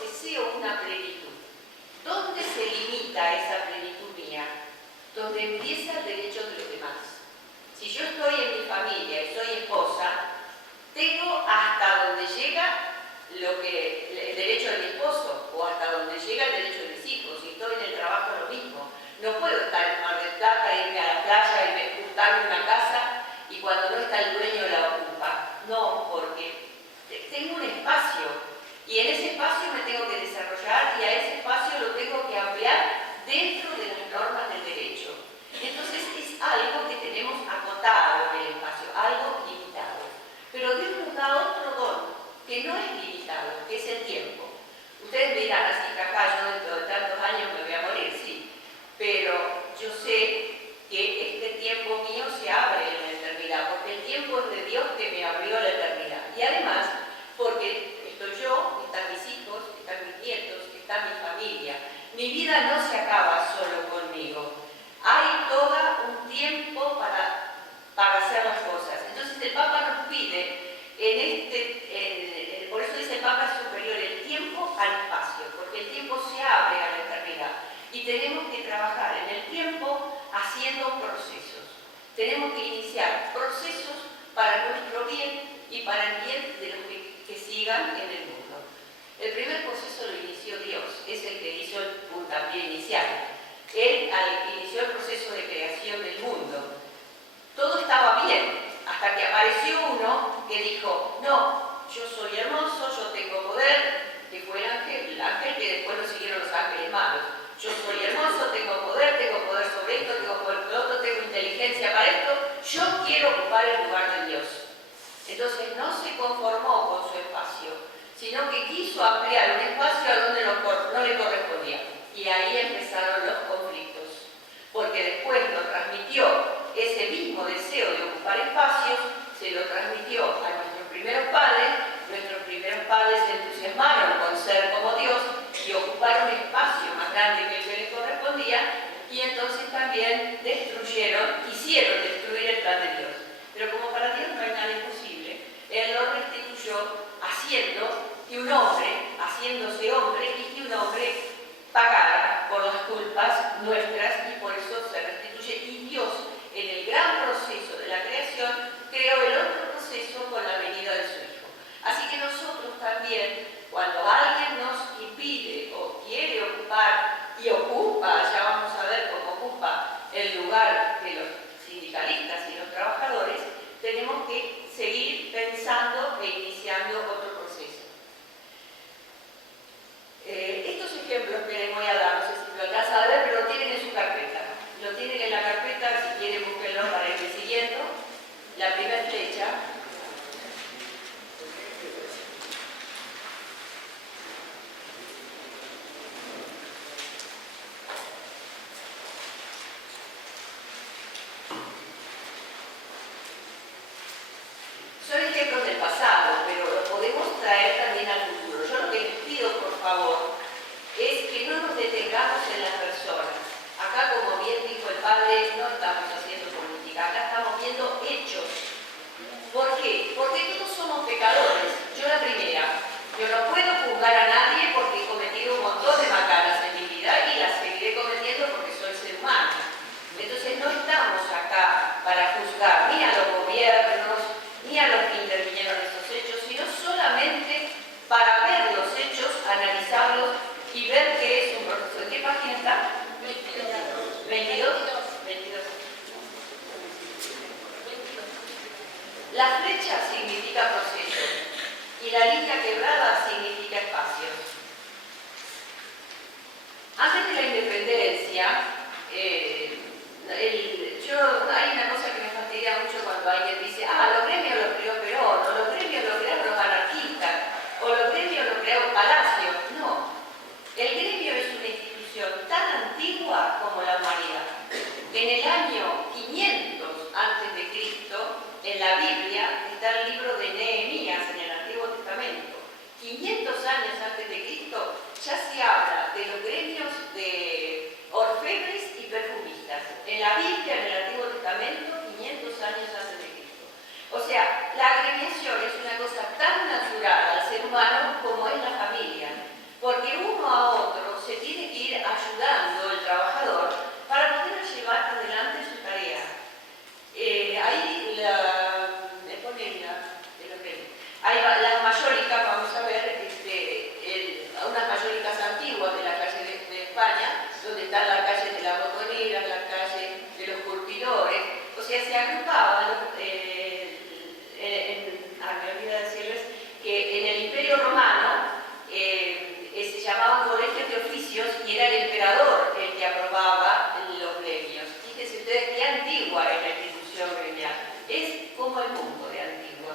deseo una plenitud. ¿Dónde se limita esa plenitud mía? Donde empieza el derecho de los demás. Si yo estoy en mi familia y soy esposa, tengo hasta donde llega el derecho de mi esposo, o hasta donde llega el derecho de mis hijos. Si estoy en el trabajo, lo mismo. No puedo estar en Mar del Plata, irme a la playa y buscarme una casa y cuando no está el dueño la ocupa. No, porque tengo un espacio y en ese espacio me tengo que desarrollar y a ese espacio lo tengo que ampliar dentro de las normas del derecho. Entonces es algo que tenemos acotado en el espacio, algo limitado. Pero Dios nos da otro don que no es limitado, que es el tiempo. Ustedes me dirán, así que acá yo dentro de tantos años me voy a morir, sí, pero yo sé que este tiempo mío se abre en la eternidad, porque el tiempo es de Dios que me abrió la eternidad. Y además, porque estoy yo, están mis hijos, están mis nietos, está mi familia. Mi vida no se acaba solo conmigo. Hay todo un tiempo para hacer las cosas. Entonces el Papa nos pide, por eso dice el Papa es superior el tiempo al espacio, porque el tiempo se abre a la eternidad. Y tenemos que trabajar en el tiempo haciendo procesos. Tenemos que iniciar procesos para nuestro bien y para el bien de los que sigan en el mundo. El primer proceso lo inició Dios, es el que hizo el puntapié inicial. Él inició el proceso de creación del mundo. Todo estaba bien, hasta que apareció uno que dijo, no, yo soy hermoso, yo tengo poder, que fue el ángel que después lo siguieron los ángeles malos. Yo soy hermoso, tengo poder sobre esto, tengo poder sobre otro, tengo inteligencia para esto, yo quiero ocupar el lugar de Dios. Entonces no se conformó con su espacio, sino que quiso ampliar un espacio a donde no le correspondía. Y ahí empezaron los conflictos, porque después lo transmitió ese mismo deseo de ocupar espacios, se lo transmitió a nuestros primeros padres se entusiasmaron con ser como Dios y ocupar un espacio más grande que el que les correspondía, y entonces también quisieron destruir el plan de Dios. Pero como para Dios no hay nada imposible, Él lo restituyó haciéndose hombre y que un hombre pagara por las culpas nuestras, y por eso se restituye. Y Dios, en el gran proceso de la creación, creó el otro proceso con la venida de su Hijo. Así que nosotros también, cuando alguien nos impide o quiere ocupar y ocupa, ya vamos a ver cómo ocupa el lugar de los sindicalistas y los trabajadores, tenemos que seguir pensando e iniciando otro proceso. Estos ejemplos que les voy a dar, no sé si lo alcanzan a ver, pero lo tienen en su carpeta. Lo tienen en la carpeta, si quieren búsquenlo para irme siguiendo. La primera flecha. Son ejemplos del pasado, pero lo podemos traer también al futuro. Yo lo que les pido, por favor, es que no nos detengamos en las personas. Acá, como bien dijo el padre, no estamos haciendo política, acá estamos viendo hechos. ¿Por qué? Porque todos somos pecadores. Yo la primera. Yo no puedo juzgar a nadie porque he cometido un montón de macanas en mi vida y las seguiré cometiendo porque soy ser humano. Entonces no estamos acá para juzgar ni a los gobiernos, ni a los que intervinieron en esos hechos, sino solamente para ver los hechos, analizarlos y ver qué es un proceso. ¿En qué página está? 22. La flecha significa proceso y la línea quebrada significa espacio. Antes de la independencia, hay una cosa que me fastidia mucho cuando alguien dice, los gremios los creó Perón, o los gremios los crearon los anarquistas, o los gremios los creó Palacio. No, el gremio es una institución tan antigua como la humanidad. En el año 500 a.C., en la Biblia está el libro de Nehemías en el Antiguo Testamento. 500 años antes de Cristo ya se habla de los gremios de las mayóricas, vamos a ver, unas mayóricas antiguas de la calle de España, donde están las calles de las botoneras, las calles de los curtidores, o sea, se agrupaban, me olvidé decirles, que en el Imperio Romano se llamaban colegios de oficios y era el emperador el que aprobaba los gremios. Fíjense ustedes qué antigua es la institución gremial, es como el mundo de antigua.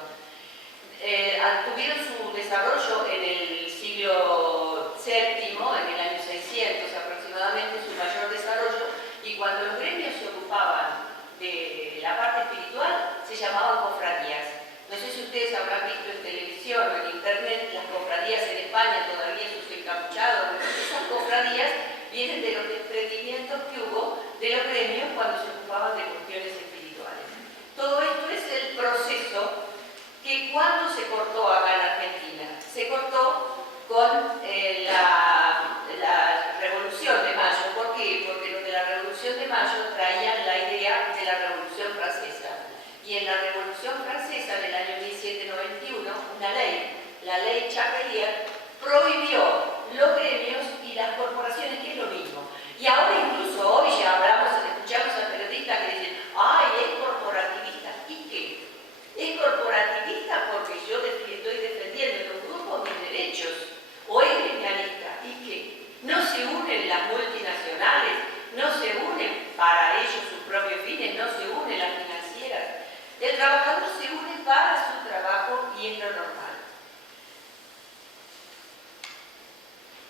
Tuvieron su desarrollo en el siglo VII, en el año 600 aproximadamente, su mayor desarrollo, y cuando los gremios se ocupaban de la parte espiritual, se llamaban cofradías. No sé si ustedes habrán visto en televisión o en internet las cofradías en España, todavía sus encapuchados. Esas cofradías vienen de los desprendimientos que hubo de los gremios cuando se ocupaban de cuestiones espirituales. Todo esto es el proceso que cuando se cortó acá en Argentina, se cortó con la Revolución de Mayo. ¿Por qué? Porque los de la Revolución de Mayo traían la idea de la Revolución Francesa. Y en la Revolución Francesa del año 1791, una ley, la ley Chapelier, prohibió los gremios y las corporaciones, que es lo mismo. Y ahora incluso hoy ya escuchamos a periodistas que dicen, ¡ay, es corporativista! ¿Y qué? Es corporativista porque yo estoy defendiendo en un grupo mis derechos, o es gremialista. ¿Y qué? No se unen las multinacionales, no se unen para ellos sus propios fines, no se unen las financieras. El trabajador se une para su trabajo y es lo normal.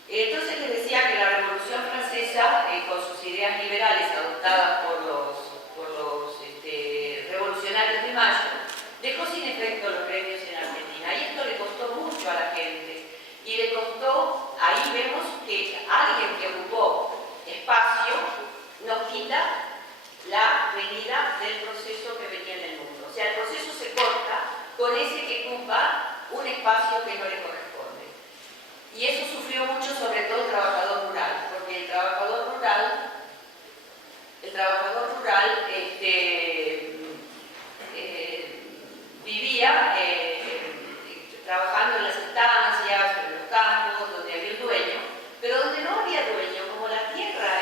Entonces les decía que la Revolución Francesa, con sus ideas liberales adoptadas por los revolucionarios de Mayo, dejó sin efecto los gremios en Argentina. Y esto le costó mucho a la gente. Y le costó, ahí vemos que alguien que ocupó espacio nos quita la venida del proceso que venía en el mundo. O sea, el proceso se corta con ese que ocupa un espacio que no le corresponde. Y eso sufrió mucho, sobre todo el trabajador rural, porque el trabajador rural vivía trabajando en las estancias, en los campos, donde había un dueño, pero donde no había dueño, como la tierra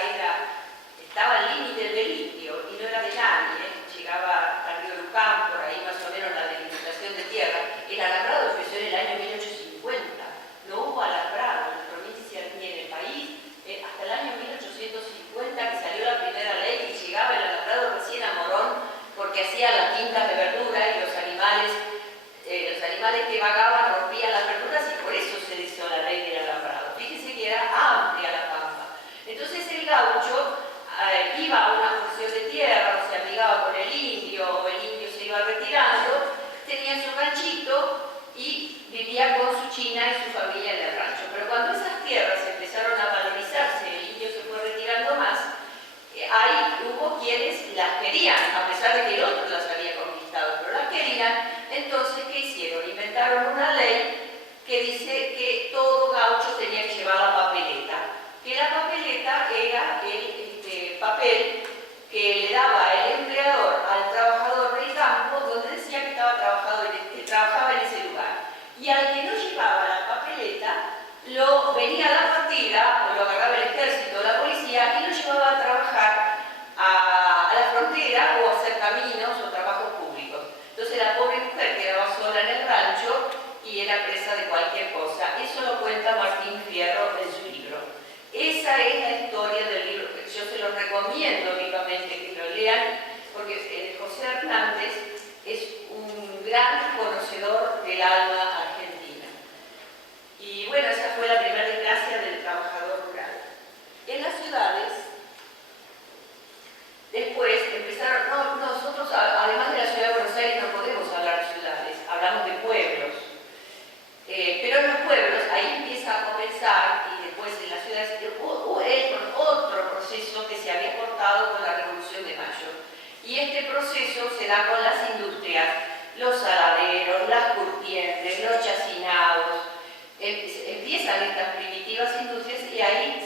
estaba al límite del litio y no era de nadie, llegaba al río Luján, por ahí más o menos la delimitación de tierra. El alambrado empezó en el año 1850, no hubo alambrado en la provincia ni en el país hasta el año 1850, que salió la primera ley y llegaba el alambrado recién a Morón, porque hacía las tintas de verdura y los animales que vagaban rompían las verduras, y por eso se hizo la ley del alambrado. Fíjense que era amplia la pampa. Entonces el gaucho iba a una porción de tierra, se amigaba con el indio, o el indio se iba retirando, tenía su ranchito y vivía con su china y su familia en el rancho. Pero cuando esas tierras empezaron a valorizarse, el indio se fue retirando más, ahí hubo quienes las querían, a pesar de que el otro las había conquistado, pero las querían. Entonces, ¿qué hicieron? Inventaron una ley que dice que todo gaucho tenía que llevar la papeleta, que la papeleta era el papel que le daba el empleador al trabajador del campo, donde decía que trabajaba en ese lugar. Y al que no llevaba la papeleta, venía a la partida, o lo agarraba el ejército o la policía, y lo llevaba a trabajar a la frontera o a hacer caminos o trabajos públicos. Entonces la pobre mujer quedaba sola en el rancho y era presa de cualquier cosa. Eso lo cuenta Martín Fierro en su libro. Esa es la historia del libro. Yo se lo recomiendo vivamente que lo lean, porque José Hernández es un gran conocedor del alma argentina. Y bueno, esa fue la primera desgracia del trabajador rural. En las ciudades, después empezaron, nosotros además de la ciudad de Buenos Aires no podemos hablar de ciudades, hablamos de pueblos. Pero en los pueblos ahí empieza a comenzar, y después en las ciudades, otro proceso que se había cortado con la Revolución de Mayo. Y este proceso se da con las industrias, los saladeros, las curtientes, los chacinados. Empiezan estas primitivas industrias y ahí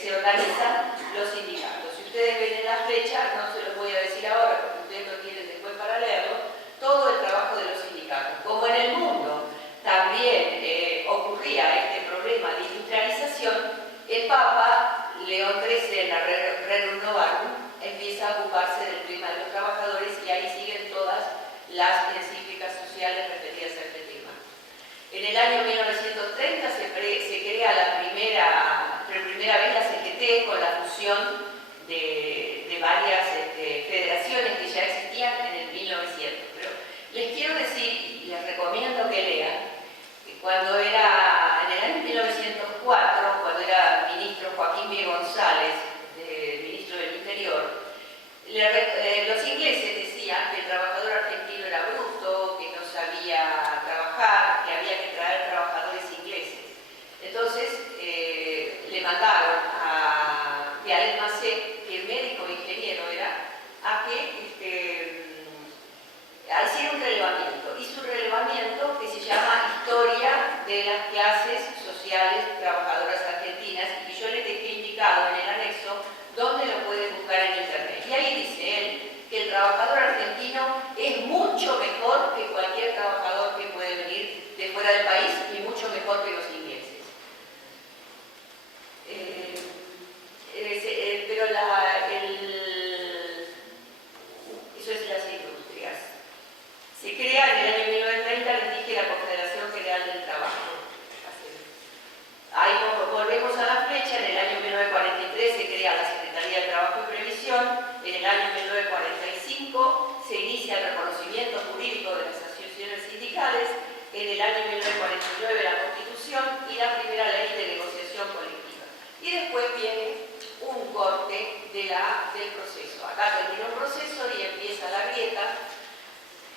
se organizan los sindicatos. Si ustedes ven en la flecha, no se los voy a decir ahora porque ustedes lo tienen después para leerlo, todo el trabajo de los sindicatos, como en el mundo. el Papa León XIII, en la Rerum Novarum, empieza a ocuparse del tema de los trabajadores y ahí siguen todas las encíclicas sociales referidas a este tema. En el año 1930 se crea por primera vez la CGT con la fusión de varias federaciones que ya existían en el 1900. Pero les quiero decir, y les recomiendo que lean, que cuando era en el año 1904, cuando era ministro Joaquín B. González, ministro del Interior, los ingleses decían que el trabajador argentino era bruto, que no sabía trabajar, que había que traer trabajadores ingleses. Entonces le mandaron a Vialet Macé, que médico e ingeniero era, a que hiciera un relevamiento. Hizo un relevamiento que se llama Historia de las clases sociales trabajadoras argentinas, y yo les dejé indicado en el anexo donde lo pueden buscar en internet. Y ahí dice él que el trabajador argentino es mucho mejor que cualquier trabajador que puede venir de fuera del país y mucho mejor que los ingleses. Pero eso es las industrias. Se crea en el año 1930, les dije, la Confederación General del Trabajo. Ahí volvemos a la flecha. En el año 1943 se crea la Secretaría de Trabajo y Previsión. En el año 1945 se inicia el reconocimiento jurídico de las asociaciones sindicales. En el año 1949 la Constitución y la primera ley de negociación colectiva. Y después viene un corte del proceso. Acá termina un proceso y empieza la grieta,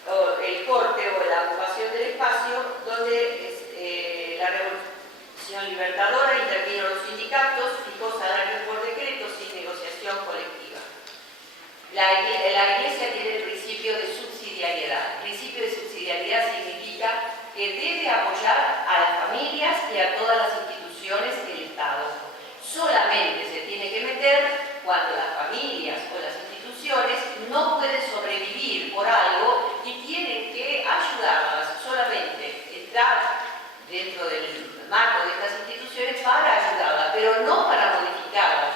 o el corte o la ocupación del espacio, donde la Revolución Libertadora intervino los sindicatos, fijó salarios por decreto sin negociación colectiva. La Iglesia tiene el principio de subsidiariedad. El principio de subsidiariedad significa que debe apoyar a las familias y a todas las instituciones del Estado. Solamente se tiene que meter cuando las familias o las instituciones no pueden sobrevivir por algo y tienen que ayudarlas. Solamente entrar dentro del marco de estas instituciones para ayudarlas, pero no para modificarlas,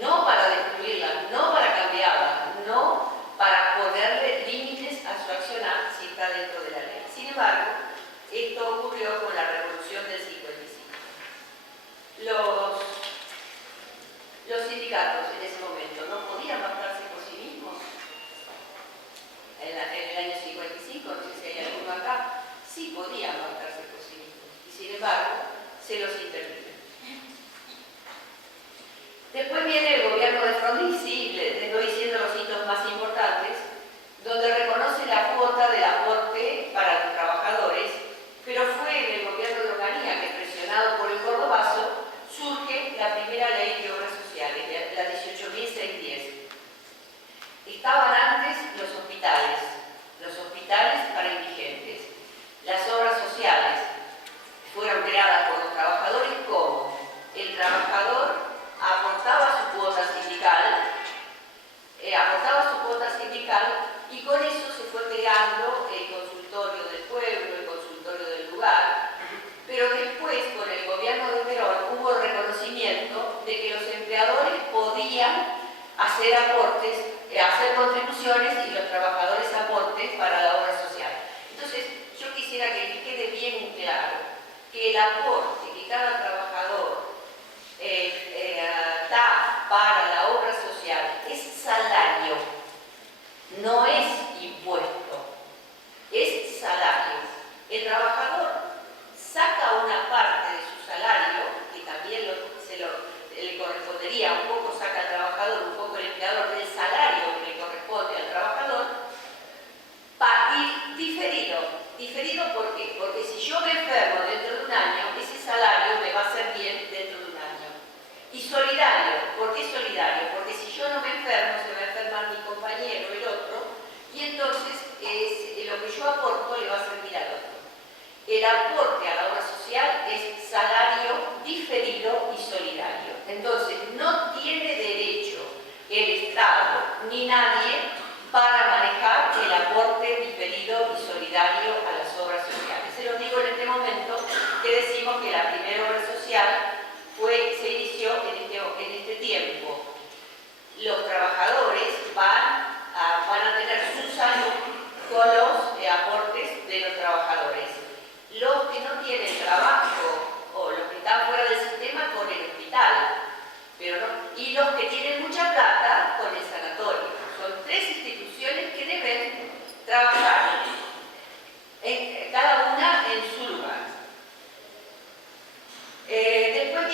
no para destruirlas, no para cambiarlas, no para ponerle límites a su accionar si está dentro de la ley. Sin embargo, esto ocurrió con la Revolución del 55. Los sindicatos en ese momento no podían bastarse por sí mismos. En el año 55, no sé si hay alguno acá, sí podían bastarse por sí mismos. Y sin embargo, se los interviene. Después viene el gobierno de Frondizi, les estoy diciendo los hitos más importantes, donde reconoce la cuota del aporte para los trabajadores, pero fue en el gobierno de Onganía que, presionado por el cordobazo, surge la primera ley de obras sociales, la 18.610. Estaban antes los hospitales para indigentes. Las obras sociales fueron creadas por los trabajadores como el trabajador aportaba su cuota sindical, y con eso se fue creando el consultorio del pueblo, el consultorio del lugar. Pero después, con el gobierno de Perón, hubo reconocimiento de que los empleadores podían hacer aportes, hacer contribuciones, y los trabajadores aportes para la obra social. Entonces, yo quisiera que les quede bien claro que el aporte que cada trabajador da para la obra social es salario, no es impuesto, es salario. El trabajador saca una parte de su salario, que también le correspondería, un poco saca al trabajador, un poco el empleador, del salario que le corresponde al trabajador, y diferido. ¿Diferido por qué? Porque si yo me enfermo dentro de un año, ese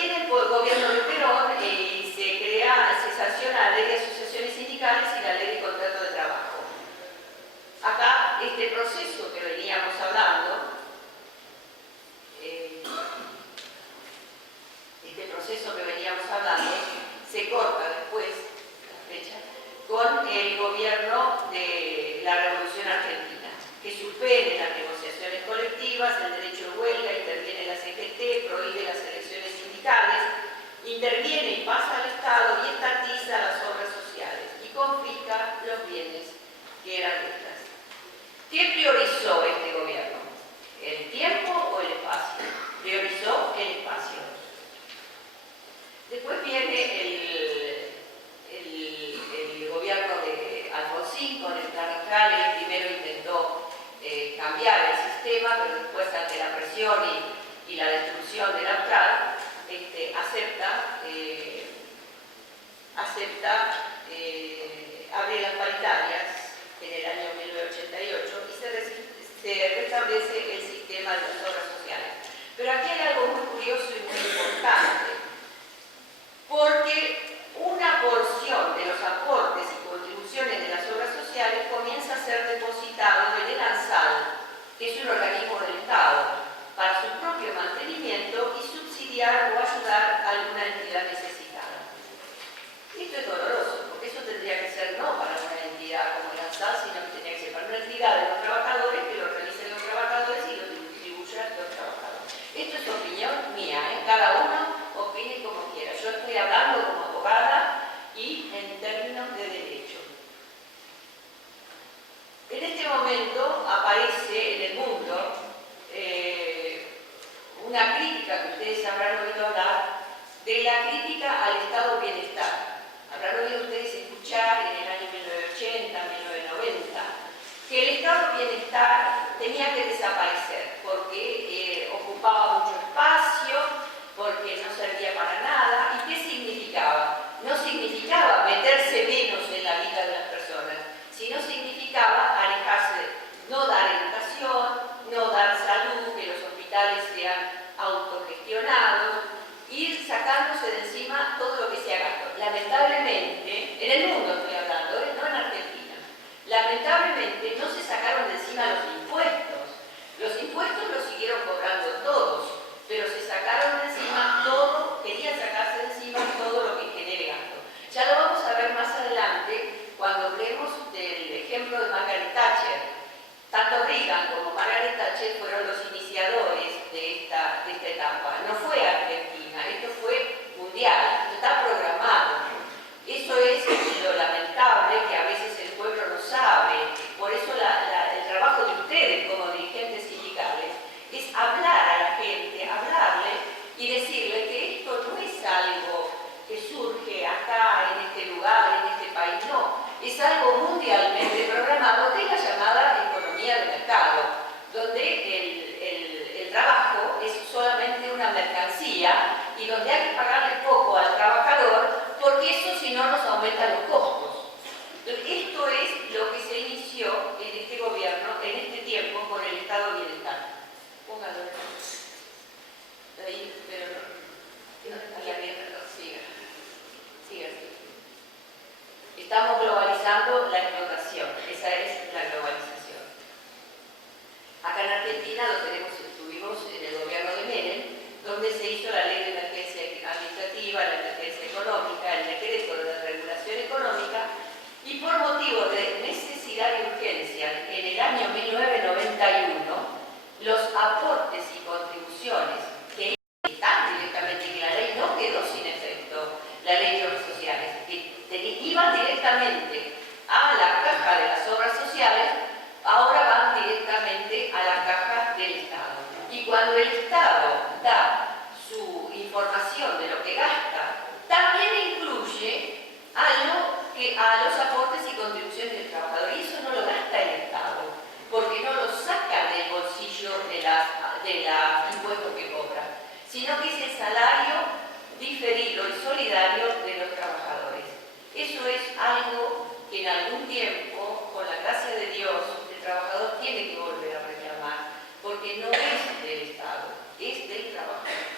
viene el gobierno de Perón y se sanciona la ley de asociaciones sindicales y la ley de contrato de trabajo. Acá, este proceso que veníamos hablando, se corta después, la fecha, con el gobierno de la Revolución Argentina, que suspende las negociaciones colectivas, el derecho de huelga, interviene la CGT, prohíbe las elecciones sindicales, interviene y pasa al Estado y estatiza las obras sociales y confisca los bienes que eran estas. ¿Qué priorizó este gobierno? ¿El tiempo o el espacio? Priorizó el espacio. Después viene el gobierno de Alfonsín con el plan Austral. Primero intentó cambiar el sistema, pero después, ante la presión y la destrucción del Austral, acepta abrir las paritarias en el año 1988 y se restablece el sistema de las obras sociales. Pero aquí hay algo muy curioso y muy importante, porque una porción de los aportes y contribuciones de las obras sociales comienza a ser depositado en el ANSAL, que es un organismo del Estado, para su propio mantenimiento y subsidiar o ayudar a alguna entidad necesitada. Esto es doloroso, porque eso tendría que ser no para una entidad como el ANSAL, sino que tendría que ser para una entidad de los trabajadores, que lo organicen los trabajadores y lo distribuyan los trabajadores. Esto es opinión mía, cada uno opine como quiera. Yo estoy hablando como abogada y en términos de derecho. En este momento aparece en el mundo una crítica que ustedes habrán oído hablar de la crítica al Estado Bienestar. Habrán oído ustedes escuchar en el año 1980, 1990, que el Estado Bienestar tenía que desaparecer porque ocupaba mucho espacio, porque no servía para nada. ¿Y qué significaba? No significaba meterse menos en la vida de las personas, sino significaba alejarse, no dar educación, no dar salud, que los hospitales sean autogestionados, ir sacándose de encima todo lo que sea gasto. Lamentablemente, en el mundo estoy hablando, no en Argentina, lamentablemente no se sacaron de encima los impuestos. Los impuestos los siguieron cobrando todos, pero se sacaron de encima todo, querían sacarse de encima todo lo que genere gasto. Ya lo vamos a ver más adelante cuando hablemos del ejemplo de Margaret Thatcher. Tanto Reagan como Margaret Thatcher fueron los iniciadores de esta etapa. No fue Argentina, esto fue mundial, esto está programado. Eso es lo lamentable, que a veces el pueblo no sabe. Por eso el trabajo de ustedes como dirigentes sindicales es hablar a la gente, hablarle y decirle que esto no es algo que surge acá, en este lugar, en este país, no. Es algo mundialmente programado, que es la llamada economía de mercado, donde el trabajo es solamente una mercancía y donde hay que pagarle poco al trabajador, porque eso si no nos aumentan los costos. Entonces, esto es lo que se inició en este gobierno, en este tiempo, con el Estado Bienestar. Póngalo. Ahí, pero no. Siga. Siga. Estamos globalizando la explotación. Esa es la globalización. Acá en Argentina estuvimos en el gobierno de Menem, donde se hizo la ley de emergencia administrativa, la emergencia económica, el decreto de regulación económica, y por motivo de necesidad y urgencia, en el año 1991, los aportes y contribuciones que están directamente, que la ley no quedó sin efecto, la ley de obras sociales, que iban directamente a la caja de las obras sociales, ahora van directamente a la caja del Estado. Y cuando el Estado da su información de lo que gasta, también incluye a los aportes y contribuciones del trabajador. Y eso no lo gasta el Estado, porque no lo saca del bolsillo de los impuestos que cobra, sino que es el salario diferido y solidario de los trabajadores. Eso es algo que en algún tiempo, con la gracia de Dios, el trabajador tiene que volver a reclamar, porque no es del Estado, es del trabajador.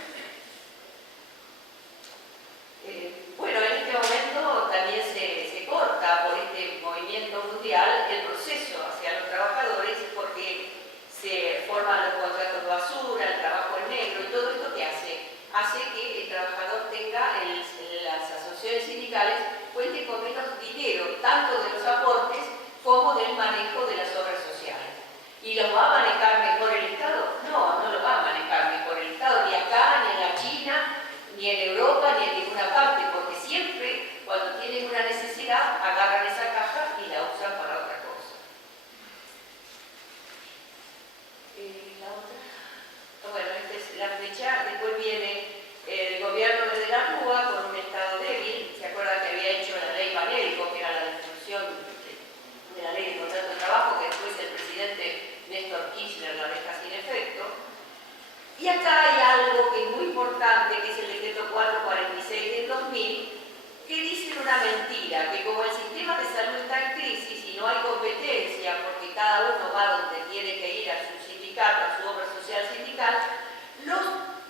hay algo que es muy importante, que es el decreto 446 del 2000, que dice una mentira, que como el sistema de salud está en crisis y no hay competencia, porque cada uno va donde tiene que ir a su sindicato, a su obra social sindical, los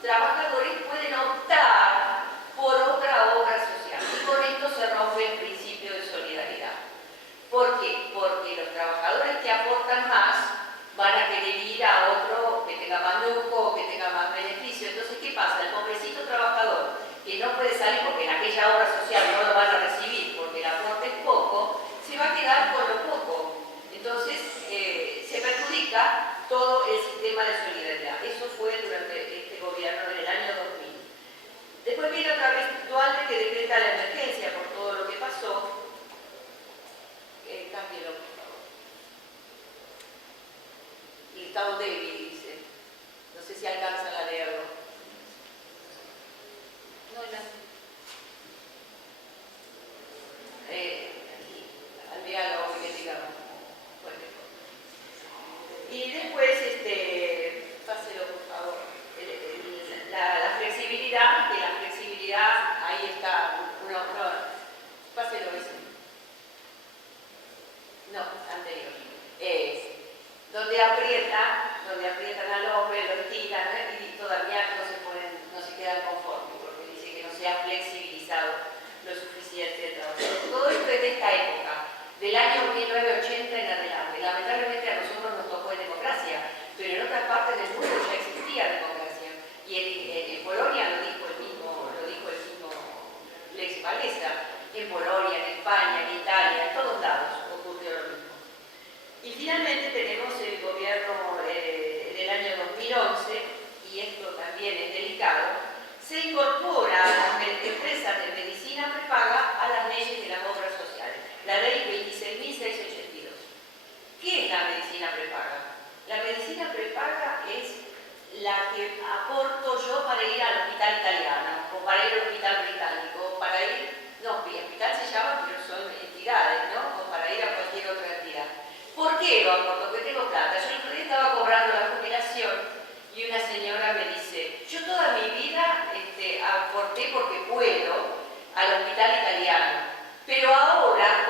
trabajadores pueden optar por otra obra social. Y con esto se rompe el principio de solidaridad. ¿Por qué? Porque los trabajadores que aportan más van a querer ir a otro que tenga más lujo, que tenga más beneficio. Entonces, ¿qué pasa? El pobrecito trabajador que no puede salir porque en aquella obra social no lo van a recibir porque el aporte es poco, se va a quedar con lo poco. Entonces, se perjudica todo el sistema de solidaridad. Eso fue durante este gobierno en el año 2000. Después viene otra vez Dualde, que decreta la emergencia por todo lo que pasó. Cámbielo, por favor. El estado débil, dice. No sé si alcanzan a leerlo. No, alvéalo, que digamos. Bueno. Y después, páselo, por favor. La flexibilidad, que la flexibilidad, ahí está. Páselo ese. No, anterior. Donde aprietan al hombre, lo estiran, y todavía no se quedan conformes, porque dice que no se ha flexibilizado lo suficiente el trabajo. Todo esto es de esta época, del año 1980 en adelante. Lamentablemente a nosotros nos tocó en democracia, pero en otras partes del mundo ya existía democracia. Y en Polonia lo dijo el mismo Lex Walesa, en Polonia, en España, en Italia, en todos lados ocurrió lo mismo. Y finalmente tenemos el gobierno del año 2011, y esto también es delicado, se incorpora a las empresas de medicina prepaga a las leyes de las obras sociales, la ley 26.682. ¿Qué es la medicina prepaga? La medicina prepaga es la que aporto yo para ir al hospital italiano, o para ir al hospital británico, o para ir, no, el hospital se llama, pero son entidades, ¿no? O para ir a cualquier otra entidad. ¿Por qué lo aporto? Porque tengo plata. Yo el otro día estaba cobrando la jubilación y una señora me dice, yo toda mi vida aporté porque puedo al hospital italiano, pero ahora